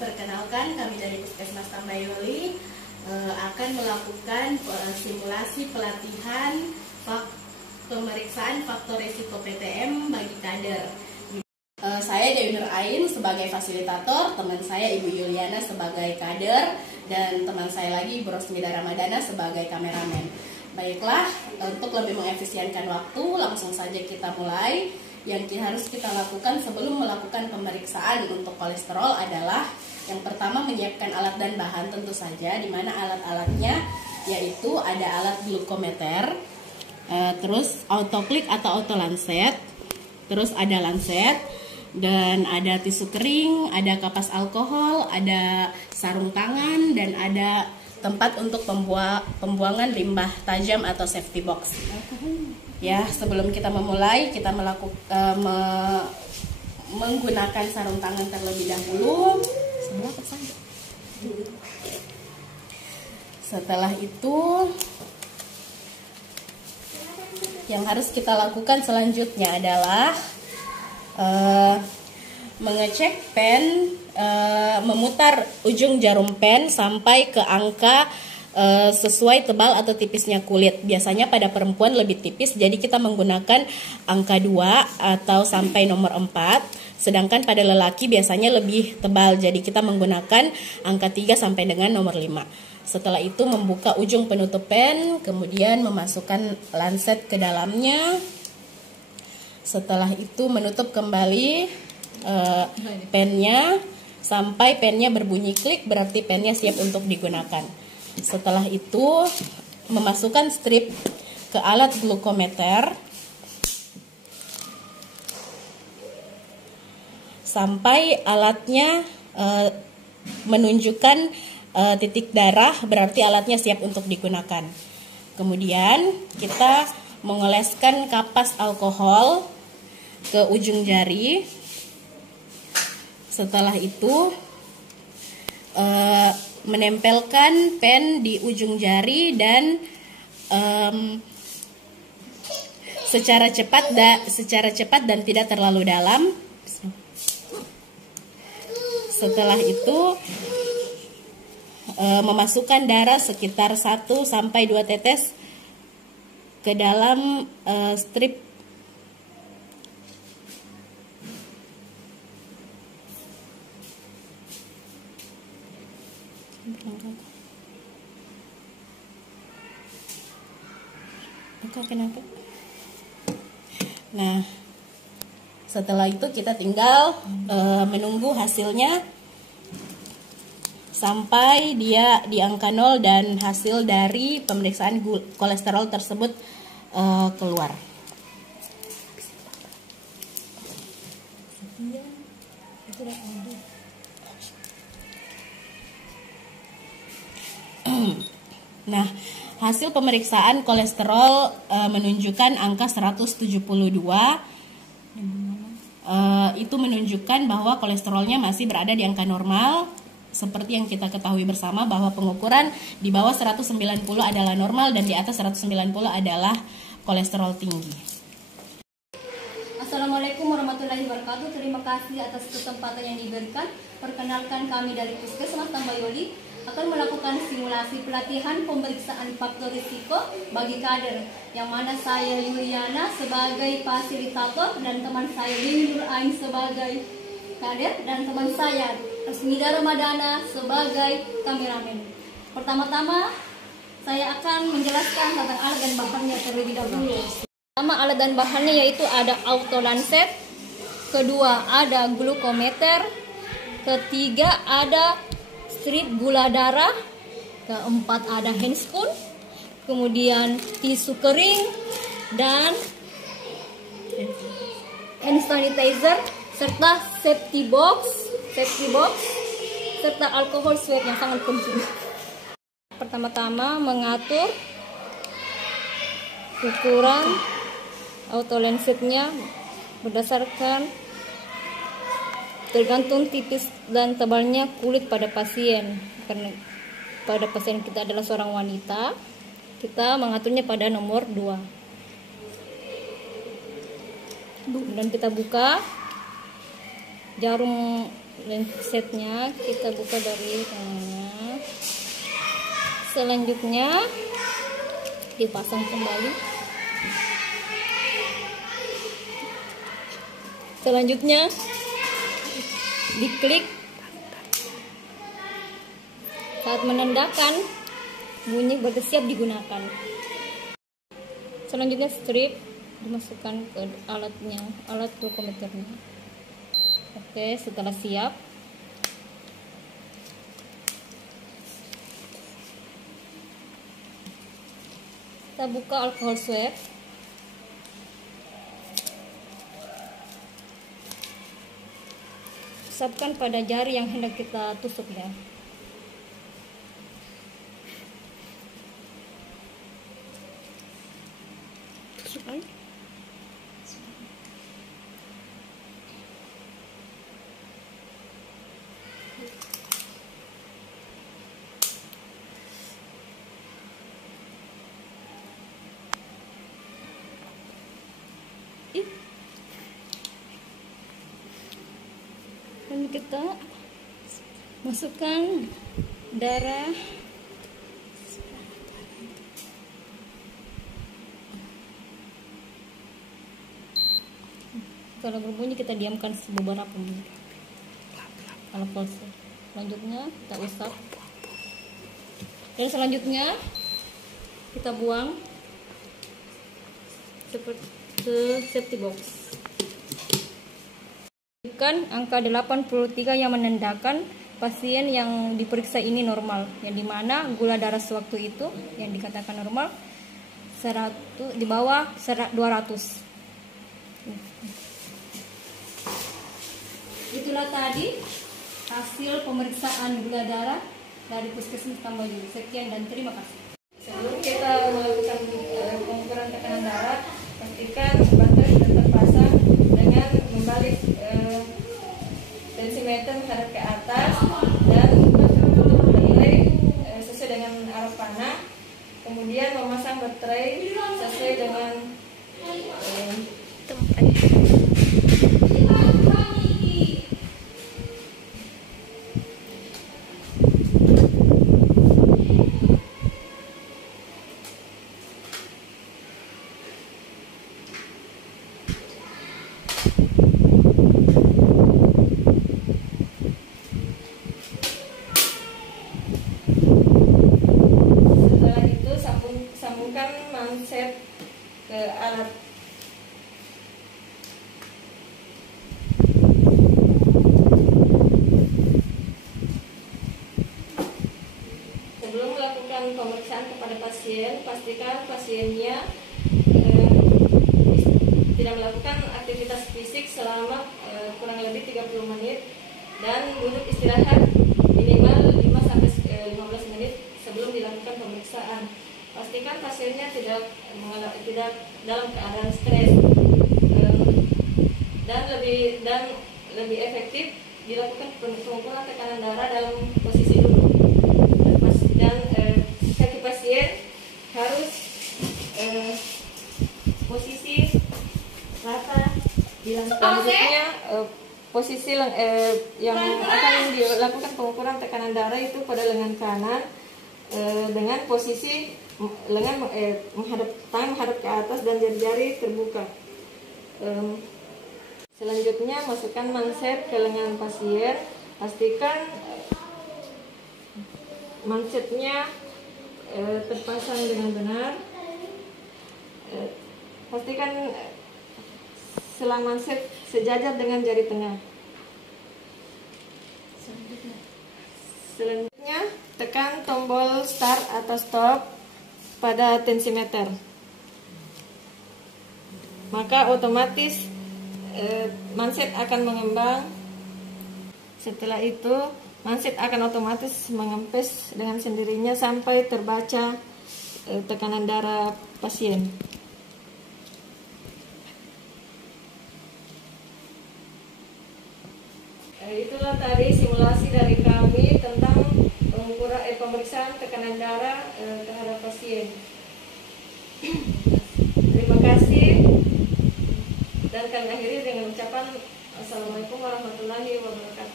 Perkenalkan, kami dari Puskesmas Tambayoli akan melakukan simulasi pelatihan pemeriksaan faktor risiko PTM bagi kader. Saya Dewi Nur Ain sebagai fasilitator, teman saya Ibu Yuliana sebagai kader, dan teman saya lagi Ibu Rosmida Ramadana sebagai kameramen. Baiklah, untuk lebih mengefisienkan waktu, langsung saja kita mulai. Yang harus kita lakukan sebelum melakukan pemeriksaan untuk kolesterol adalah yang pertama menyiapkan alat dan bahan tentu saja, di mana alat-alatnya yaitu ada alat glukometer, terus autoklik atau auto lancet, terus ada lancet, dan ada tisu kering, ada kapas alkohol, ada sarung tangan, dan ada tempat untuk pembuangan limbah tajam atau safety box. Ya, sebelum kita memulai, kita menggunakan sarung tangan terlebih dahulu. Setelah itu, yang harus kita lakukan selanjutnya adalah mengecek pen, memutar ujung jarum pen sampai ke angka sesuai tebal atau tipisnya kulit. Biasanya pada perempuan lebih tipis, jadi kita menggunakan angka 2 atau sampai nomor 4. Sedangkan pada lelaki biasanya lebih tebal, jadi kita menggunakan angka 3 sampai dengan nomor 5. Setelah itu membuka ujung penutup pen, kemudian memasukkan lancet ke dalamnya. Setelah itu menutup kembali pennya sampai pennya berbunyi klik, berarti pennya siap untuk digunakan. Setelah itu memasukkan strip ke alat glukometer sampai alatnya menunjukkan titik darah, berarti alatnya siap untuk digunakan. Kemudian kita mengoleskan kapas alkohol ke ujung jari. Setelah itu menempelkan pen di ujung jari dan secara cepat dan tidak terlalu dalam. Setelah itu memasukkan darah sekitar 1 sampai 2 tetes ke dalam strip kenapa? Nah, setelah itu kita tinggal menunggu hasilnya sampai dia di angka 0 dan hasil dari pemeriksaan kolesterol tersebut keluar. Nah, hasil pemeriksaan kolesterol menunjukkan angka 172. Itu menunjukkan bahwa kolesterolnya masih berada di angka normal. Seperti yang kita ketahui bersama bahwa pengukuran di bawah 190 adalah normal dan di atas 190 adalah kolesterol tinggi. Assalamualaikum warahmatullahi wabarakatuh. Terima kasih atas kesempatan yang diberikan. Perkenalkan, kami dari Puskesmas Tambayoli akan melakukan simulasi pelatihan pemeriksaan faktor risiko bagi kader, yang mana saya Yuliana sebagai fasilitator dan teman saya Dewi Nur Ain sebagai kader dan teman saya Rosmida Ramadana sebagai kameramen. Pertama-tama saya akan menjelaskan tentang alat dan bahannya terlebih dahulu. Pertama, alat dan bahannya yaitu ada auto lancet, kedua ada glukometer, ketiga ada strip gula darah, keempat ada handspoon, kemudian tisu kering dan hand sanitizer, serta safety box, serta alkohol swab yang sangat penting. Pertama-tama mengatur ukuran auto lancetnya berdasarkan tergantung tipis dan tebalnya kulit pada pasien. Karena pada pasien kita adalah seorang wanita, kita mengaturnya pada nomor 2. Dan kita buka jarum Setnya kita buka dari tengahnya. Selanjutnya dipasang kembali. Selanjutnya diklik. Saat menandakan bunyi bersiap digunakan. Selanjutnya strip dimasukkan ke alatnya, alat glukometernya. Oke, setelah siap, kita buka alkohol swab. Usapkan pada jari yang hendak kita tusuk ya. Tusuk aja. Dan kita masukkan darah. Kalau berbunyi kita diamkan beberapa menit. Alkohol. Selanjutnya kita usap. Dan selanjutnya kita buang seperti ke safety box. Angka 83 yang menandakan pasien yang diperiksa ini normal, yang dimana gula darah sewaktu itu yang dikatakan normal 100 di bawah 200. Itulah tadi hasil pemeriksaan gula darah dari Puskesmas Tambayuli. Sekian dan terima kasih. Sebelum kita melakukan pengukuran tekanan darah, pastikan baterai sudah terpasang dengan membalik tensimeter menghadap ke atas dan baterai sesuai dengan arah panah. Kemudian memasang baterai sesuai dengan tempat. Sambungkan manset ke alat. Sebelum melakukan pemeriksaan kepada pasien, pastikan pasiennya tidak melakukan aktivitas fisik selama kurang lebih 30 menit dan duduk istirahat minimal 5-15 menit sebelum dilakukan pemeriksaan. Pastikan pasiennya tidak dalam keadaan stres dan lebih efektif dilakukan pengukuran tekanan darah dalam posisi duduk dan kaki pasien harus posisi rata di lantai. Selanjutnya posisi yang akan dilakukan pengukuran tekanan darah itu pada lengan kanan dengan posisi lengan tangan menghadap ke atas dan jari-jari terbuka. Selanjutnya masukkan manset ke lengan pasien. Pastikan mansetnya terpasang dengan benar. Pastikan selang manset sejajar dengan jari tengah. Selanjutnya tekan tombol start atau stop pada tensimeter, maka otomatis manset akan mengembang. Setelah itu manset akan otomatis mengempes dengan sendirinya sampai terbaca tekanan darah pasien. Itulah tadi simulasi dari kami tentang pemeriksaan tekanan darah terhadap pasien. Terima kasih dan kami akhiri dengan ucapan Assalamualaikum warahmatullahi wabarakatuh.